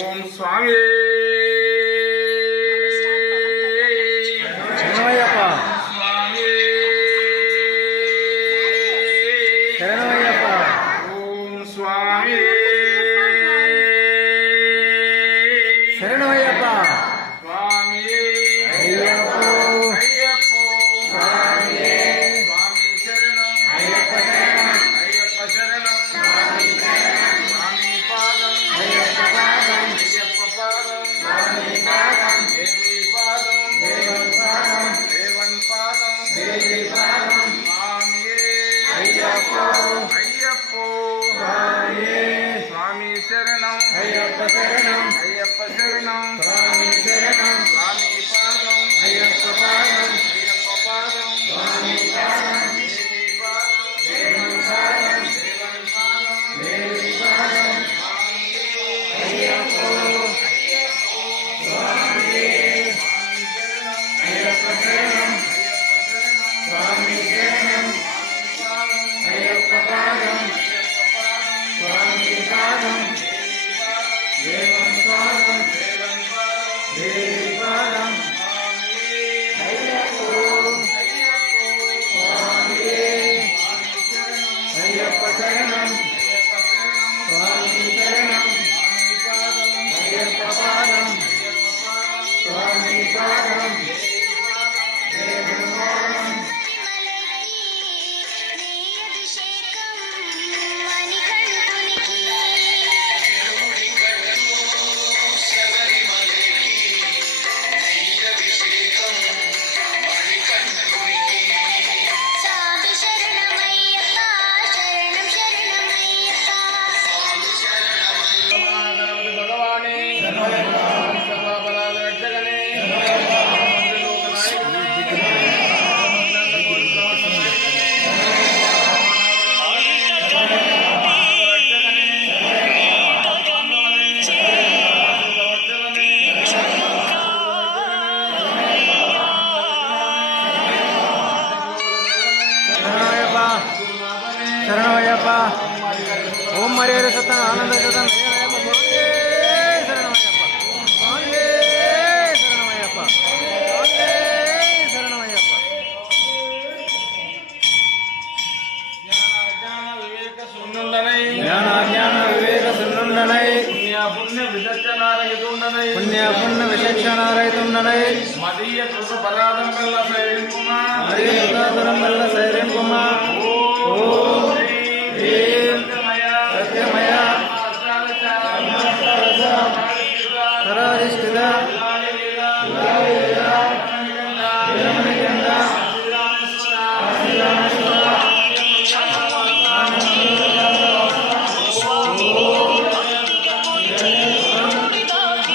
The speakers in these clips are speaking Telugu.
ఓం స్వామి శరణమయ్యప్ప స్వామి శరణమయ్యప్ప ఓం స్వామి శరణమయ్యప్ప స్వామి అయ్యప్ప అయ్యప్ప స్వామి స్వామి శరణం అయ్యప్ప శరణం అయ్యప్ప శరణం స్వామి పాదం అయ్యప్ప పాదం అయ్యప్ప పాదం స్వామి పాదం దేవి పాదం దేవుని పాదం దేవన్ పాదం దేవి పాదం స్వామి అయ్యప్ప అయ్యప్ప స్వామి స్వామి శరణం అయ్యప్ప శరణం అయ్యప్ప శరణం స్వామి శరణం స్వామి పాదం అయ్యప్ప పాదం అయ్యప్ప పాదం స్వామి పాదం దేవి పాదం దేవుని పాదం దేవన్ పాదం దేవి పాదం అయ్యప్ప స్వామి అయ్యప్ప శరణం స్వామి శరణం అయ్యప్ప పాదం స్వామి పాదం దేవుని పాదం దేవి పాదం అయ్యప్ప స్వామి అయ్యప్ప శరణం స్వామి శరణం అయ్యప్ప పాదం స్వామి పాదం దేవుని పాదం భగవానే సర్వపరాధ రక్షకనే శరణమయ్యప్ప శరణమయ్యప్ప ఓం మర్యాద సత్తం ఆనంద సత్తం శరణమయ్యప్ప స్వామి శరణమయ్యప్ప స్వామి శరణమయ్యప్ప జ్ఞాన వివేక శూన్యుండనై జ్ఞాన వివేక సున్నుండనై పుణ్య విచక్షణారహితుండనై పుణ్య విచక్షణారహితుండనై మదీయ కృత పరాధం వల్ల సైరింపుమా మరియు సుధాసురం వల్ల సైరం కుమార్ ఓం హ్రీం సత్యమయ సరాధిష్ఠిత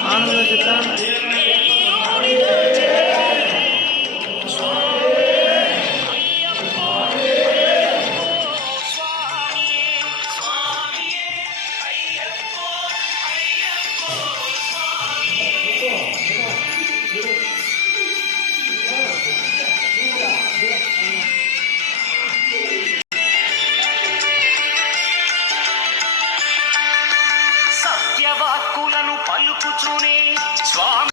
ఆనంద చిత్తం సత్యవాక్కులను పలుకుచునే స్వామి